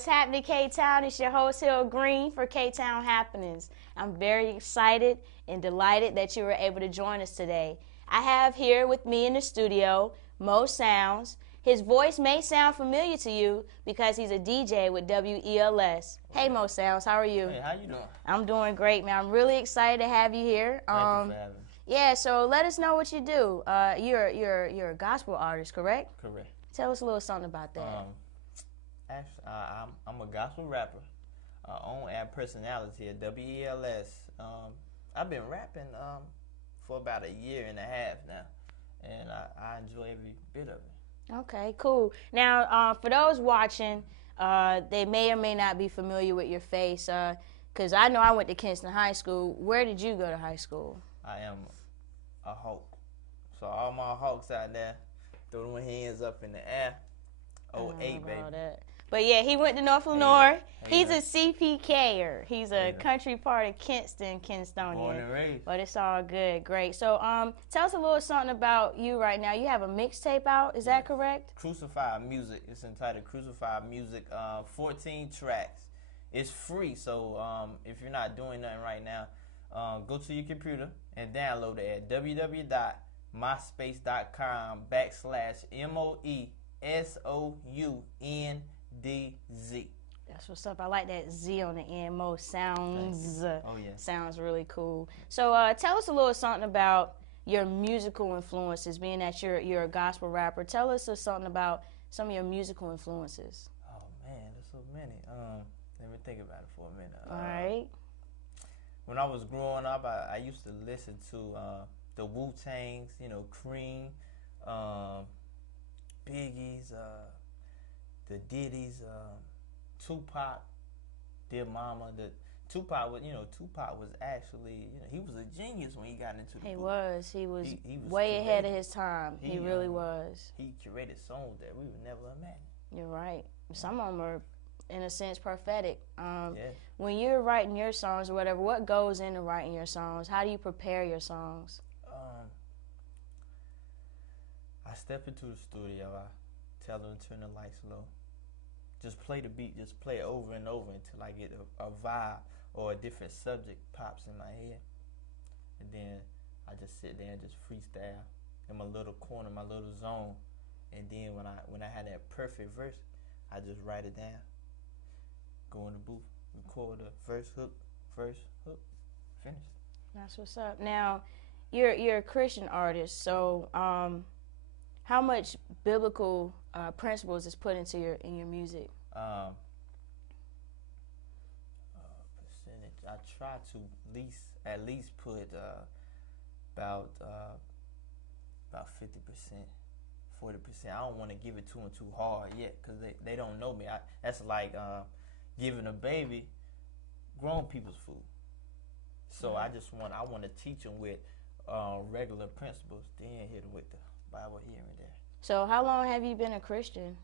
what's happening, K-Town? It's your host, Hill Green, for K-Town Happenings. I'm very excited and delighted that you were able to join us today. I have here with me in the studio, Moe Soundz. His voice may sound familiar to you because he's a DJ with WELS. Hey, Moe Soundz, how are you? Hey, how you doing? I'm doing great, man. I'm really excited to have you here. Thank you for having me. Yeah, so let us know what you do. You're a gospel artist, correct? Correct. Tell us a little something about that. Actually, I'm a gospel rapper. Own ad personality at WELS. I've been rapping for about a year and a half now, and I enjoy every bit of it. Okay, cool. Now, for those watching, they may or may not be familiar with your face, because I know I went to Kinston High School. Where did you go to high school? I am a Hawk. So all my Hawks out there, throw them hands up in the air. 08, baby. That. But yeah, he went to North Lenore. He's a CPKer. He's a country part of Kinston, Kinstonian. Born and raised. But it's all good. Great. So tell us a little something about you right now. You have a mixtape out. Is that correct? Crucified Music. It's entitled Crucified Music. 14 tracks. It's free. So if you're not doing nothing right now, go to your computer and download it at www.myspace.com/MOESOUNDZ. That's what's up. I like that Z on the end. Moe Soundz. Oh, yeah. Sounds really cool. So tell us a little something about your musical influences, being that you're a gospel rapper. Tell us something about some of your musical influences. Oh, man, there's so many. Let me think about it for a minute. All right. When I was growing up, I used to listen to the Wu-Tangs, Cream, Biggie's, the Diddy's, Tupac, Dear Mama. Tupac was actually, he was a genius when he got into the booth. He was way ahead of his time. He really was. He curated songs that we would never imagine. You're right. Some of them are, in a sense, prophetic. Yeah. When you're writing your songs or whatever, what goes into writing your songs? How do you prepare your songs? I step into the studio. I tell them to turn the lights low. Just play the beat. Just play it over and over until I get a vibe or a different subject pops in my head. And then I just sit there and just freestyle in my little corner, my little zone. And then when I had that perfect verse, I just write it down. Go in the booth, record a verse, hook, finish. That's what's up. Now, you're a Christian artist, so how much biblical principles is put into your music? Percentage. I try to at least put about 50%, 40%. I don't want to give it to them too hard yet because they don't know me. That's like giving a baby grown people's food. So I want to teach them with regular principles, then hit them with the Bible here and there. So how long have you been a Christian?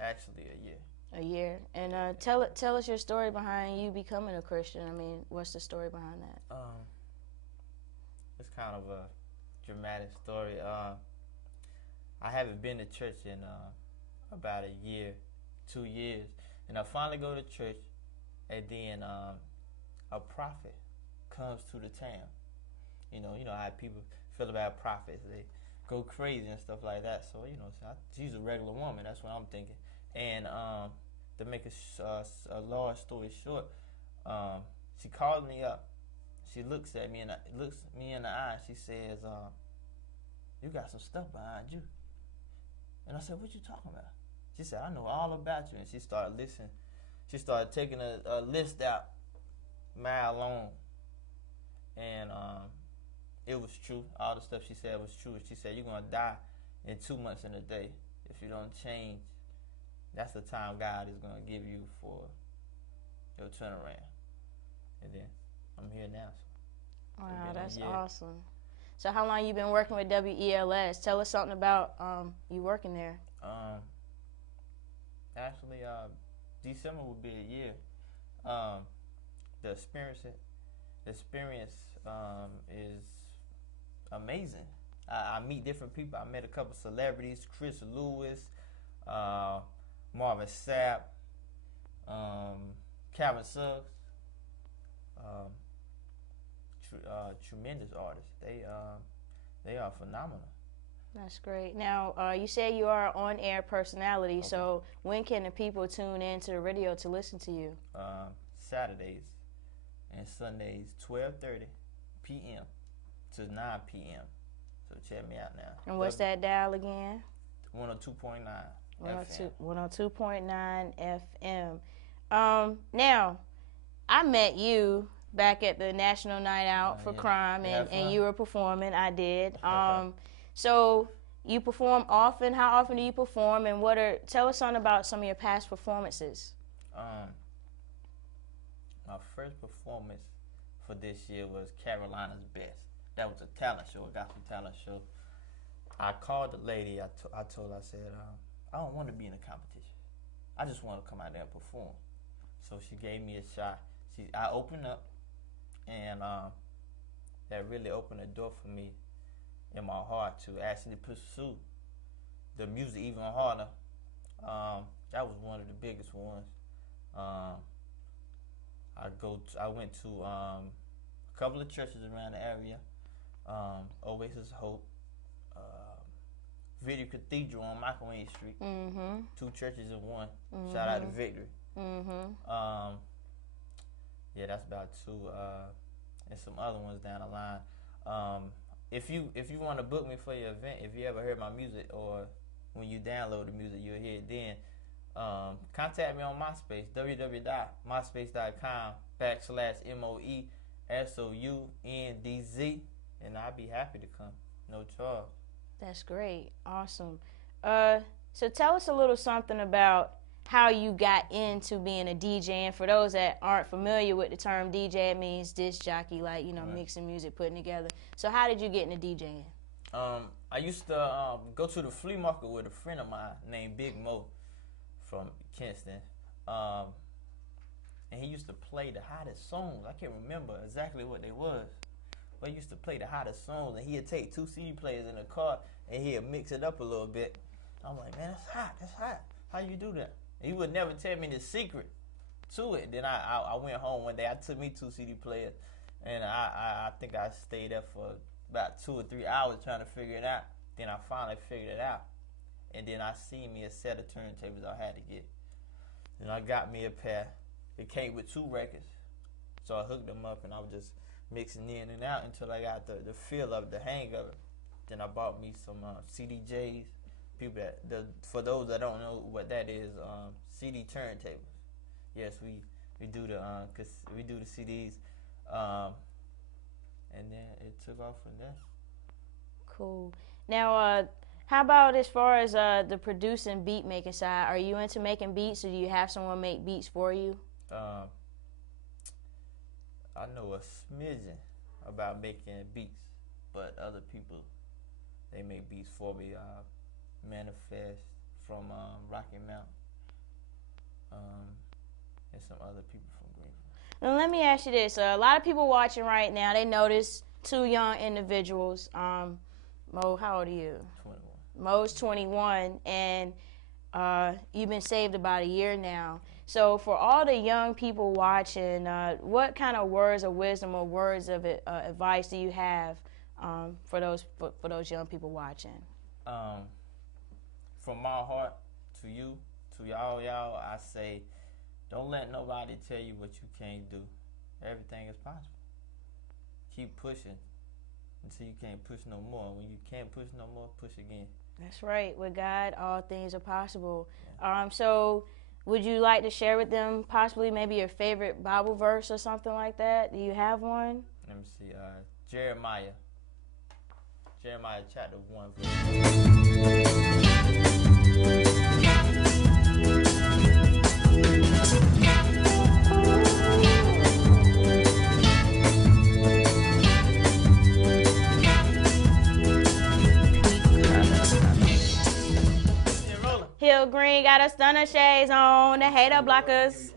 Actually, a year. A year. And tell us your story behind you becoming a Christian. I mean, what's the story behind that? It's kind of a dramatic story. I haven't been to church in about a year, 2 years. And I finally go to church, and then a prophet comes to the town. You know how people feel about prophets. They go crazy and stuff like that. So, she's a regular woman. That's what I'm thinking. And to make a long story short, she calls me up. She looks at me and looks me in the eye. She says, "You got some stuff behind you." And I said, "What you talking about?" She said, "I know all about you." And she started listening. She started taking a list out, mile long. And it was true. All the stuff she said was true. She said, "You're going to die in 2 months and a day if you don't change. That's the time God is going to give you for your turnaround." And then I'm here now. So wow, that's awesome. So how long you been working with WELS? Tell us something about you working there. Actually, December will be a year. The experience is amazing. I meet different people. I met a couple celebrities, Chris Lewis, Marvin Sapp, Calvin Suggs, um, tremendous artists. They are phenomenal. That's great. Now, you say you are an on-air personality, okay. So when can the people tune in to the radio to listen to you? Saturdays and Sundays, 12:30 p.m. to 9 p.m. So check me out now. And what's that dial again? 102.9 FM. 102.9 FM. Now, I met you back at the National Night Out for Crime, and you were performing. I did. So you perform often. How often do you perform, and tell us something about some of your past performances? My first performance for this year was Carolina's Best. That was a talent show, a gospel talent show. I called the lady. I told her, I said, I don't want to be in a competition. I just want to come out there and perform. So she gave me a shot. I opened up, and that really opened the door for me in my heart to actually pursue the music even harder. That was one of the biggest ones. I went to a couple of churches around the area. Oasis Hope, Victory Cathedral on Michael Street. Mm-hmm. 2 churches in one. Mm-hmm. Shout out to Victory. Mm-hmm. Yeah, that's about 2, and some other ones down the line. If you want to book me for your event, if you ever heard my music or when you download the music, you'll hear it then. Contact me on MySpace, www.myspace.com/MoeSoundz, and I'll be happy to come. No charge. That's great. Awesome. So tell us a little something about how you got into being a DJ. And for those that aren't familiar with the term DJ, it means disc jockey, like, mixing music, putting together. So how did you get into DJing? I used to go to the flea market with a friend of mine named Big Moe from Kinston. And he used to play the hottest songs. I can't remember exactly what they was, but he used to play the hottest songs, and he'd take 2 CD players in the car, and he'd mix it up a little bit. I'm like, man, that's hot. How you do that? And he would never tell me the secret to it. Then I went home one day. I took me 2 CD players, and I think I stayed there for about 2 or 3 hours trying to figure it out. Then I finally figured it out. And then I seen me a set of turntables I had to get. Then I got me a pair. It came with 2 records. So I hooked them up, and I was just mixing in and out until I got the feel of it, the hang of it. Then I bought me some CDJs. For those that don't know what that is, CD turntables. Yes, we do the CDs, and then it took off from there. Cool. Now, how about as far as the producing, beat making side? Are you into making beats, or do you have someone make beats for you? I know a smidgen about making beats, but other people, they make beats for me. Manifest from Rocky Mount, and some other people from Greenville. Now let me ask you this: a lot of people watching right now, they notice 2 young individuals. Mo, how old are you? 21. Mo's 21, and you've been saved about a year now. So for all the young people watching, what kind of words of wisdom or words of advice do you have for those young people watching? From my heart to you, to y'all, I say, don't let nobody tell you what you can't do. Everything is possible. Keep pushing until you can't push no more. When you can't push no more, push again. That's right. With God, all things are possible. Yeah. So would you like to share with them possibly maybe your favorite Bible verse or something like that? Do you have one? Let me see. Jeremiah chapter 1, verse 1. Hill Green got a stunner shades on, the hater blockers.